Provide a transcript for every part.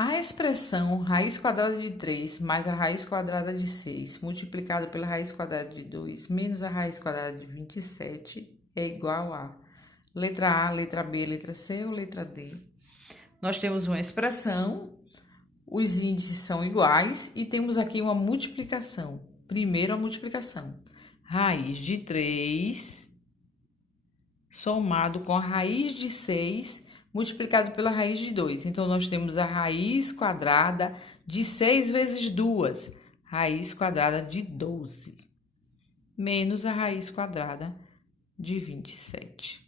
A expressão raiz quadrada de 3 mais a raiz quadrada de 6 multiplicado pela raiz quadrada de 2 menos a raiz quadrada de 27 é igual a letra A, letra B, letra C ou letra D. Nós temos uma expressão, os índices são iguais e temos aqui uma multiplicação. Primeiro a multiplicação. Raiz de 3 somado com a raiz de 6 multiplicado pela raiz de 2. Então, nós temos a raiz quadrada de 6 vezes 2, raiz quadrada de 12, menos a raiz quadrada de 27.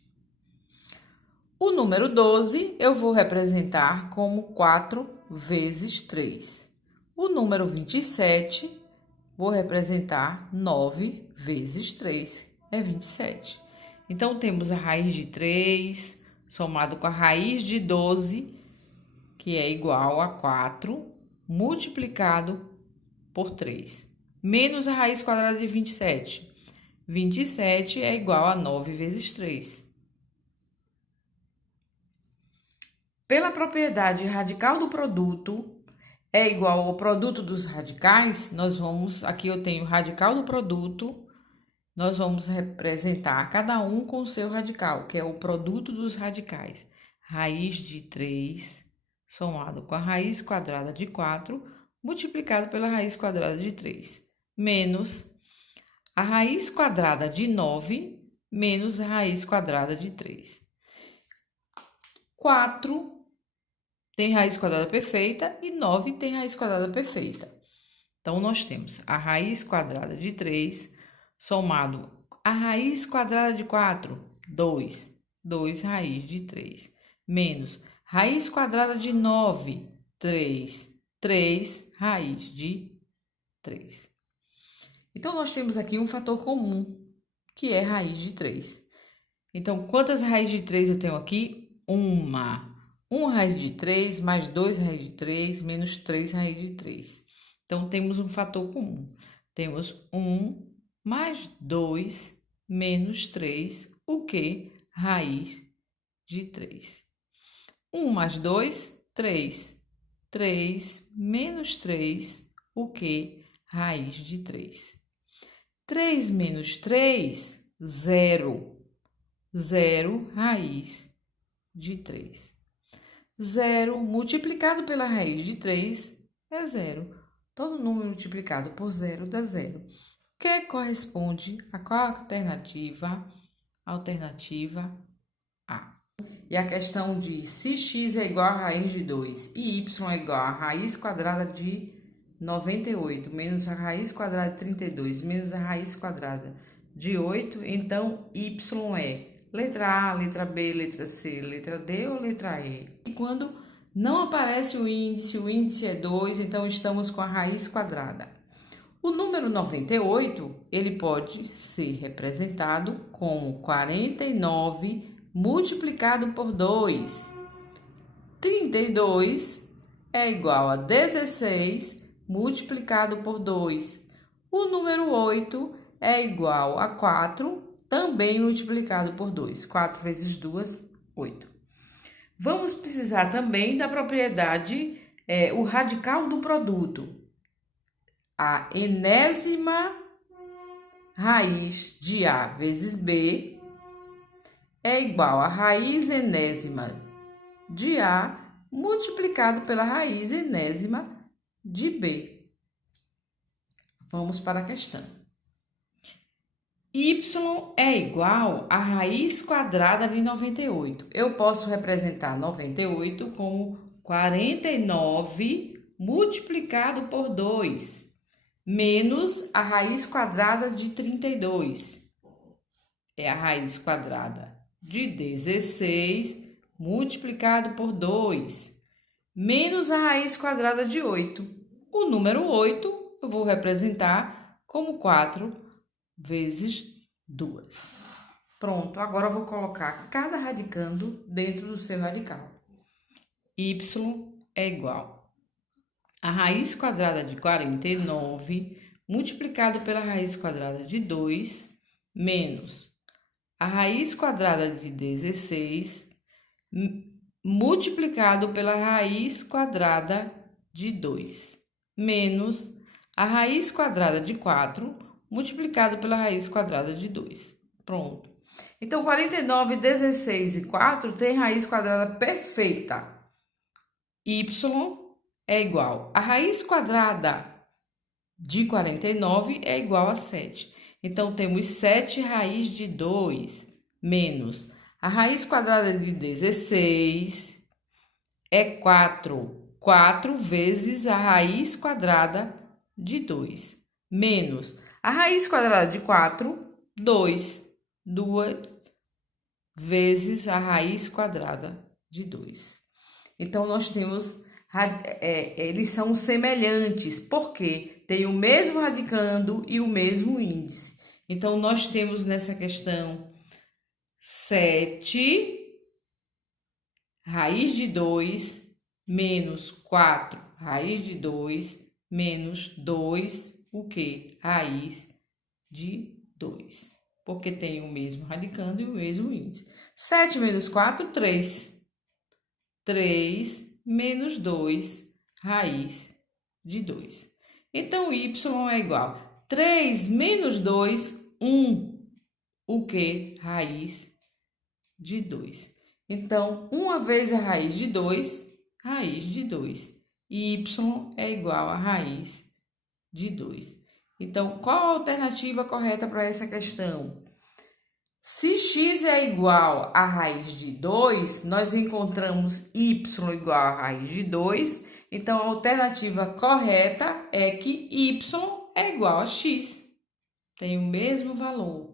O número 12 eu vou representar como 4 vezes 3. O número 27 vou representar 9 vezes 3, é 27. Então, temos a raiz de 3 somado com a raiz de 12, que é igual a 4, multiplicado por 3, menos a raiz quadrada de 27. 27 é igual a 9 vezes 3. Pela propriedade radical do produto é igual ao produto dos radicais, aqui eu tenho o radical do produto, nós vamos representar cada um com o seu radical, que é o produto dos radicais. Raiz de 3 somado com a raiz quadrada de 4, multiplicado pela raiz quadrada de 3, menos a raiz quadrada de 9, menos a raiz quadrada de 3. 4 tem raiz quadrada perfeita e 9 tem raiz quadrada perfeita. Então, nós temos a raiz quadrada de 3 somado a raiz quadrada de 4, 2. 2 raiz de 3. Menos raiz quadrada de 9, 3. 3 raiz de 3. Então, nós temos aqui um fator comum, que é raiz de 3. Então, quantas raízes de 3 eu tenho aqui? Uma. 1 raiz de 3 mais 2 raiz de 3 menos 3 raiz de 3. Então, temos um fator comum. Temos 1 mais 2 menos 3, o que? Raiz de 3. 1 mais 2, 3. 3 menos 3, o que? Raiz de 3. 3 menos 3, 0. 0 raiz de 3. 0 multiplicado pela raiz de 3 é 0. Todo número multiplicado por 0 dá 0, que corresponde a qual alternativa? Alternativa A. E a questão diz, se x é igual a raiz de 2 e y é igual a raiz quadrada de 98 menos a raiz quadrada de 32 menos a raiz quadrada de 8, então y é letra A, letra B, letra C, letra D ou letra E? E quando não aparece o índice é 2, então estamos com a raiz quadrada. O número 98, ele pode ser representado como 49 multiplicado por 2. 32 é igual a 16 multiplicado por 2. O número 8 é igual a 4, também multiplicado por 2. 4 vezes 2, 8. Vamos precisar também da propriedade, o radical do produto. A enésima raiz de A vezes B é igual a raiz enésima de A multiplicado pela raiz enésima de B. Vamos para a questão. Y é igual a raiz quadrada de 98. Eu posso representar 98 como 49 multiplicado por 2, menos a raiz quadrada de 32. É a raiz quadrada de 16 multiplicado por 2, menos a raiz quadrada de 8. O número 8 eu vou representar como 4 vezes 2. Pronto, agora eu vou colocar cada radicando dentro do seu radical. Y é igual a raiz quadrada de 49 multiplicado pela raiz quadrada de 2 menos a raiz quadrada de 16 multiplicado pela raiz quadrada de 2, menos a raiz quadrada de 4, multiplicado pela raiz quadrada de 2. Pronto. Então, 49, 16 e 4 tem raiz quadrada perfeita. Y é igual a raiz quadrada de 49 é igual a 7. Então, temos 7 raiz de 2 menos a raiz quadrada de 16 é 4. 4 vezes a raiz quadrada de 2 menos a raiz quadrada de 4, 2. 2 vezes a raiz quadrada de 2. Então, nós temos, eles são semelhantes, porque tem o mesmo radicando e o mesmo índice. Então, nós temos nessa questão 7 raiz de 2 menos 4 raiz de 2 menos 2, o quê? Raiz de 2. Porque tem o mesmo radicando e o mesmo índice. 7 menos 4, 3. 3 menos 2, raiz de 2. Então, y é igual a 3 menos 2, 1. O que? Raiz de 2. Então, 1 vezes a raiz de 2, raiz de 2. Y é igual a raiz de 2. Então, qual a alternativa correta para essa questão? Se x é igual a raiz de 2, nós encontramos y igual a raiz de 2. Então, a alternativa correta é que y é igual a x. Tem o mesmo valor.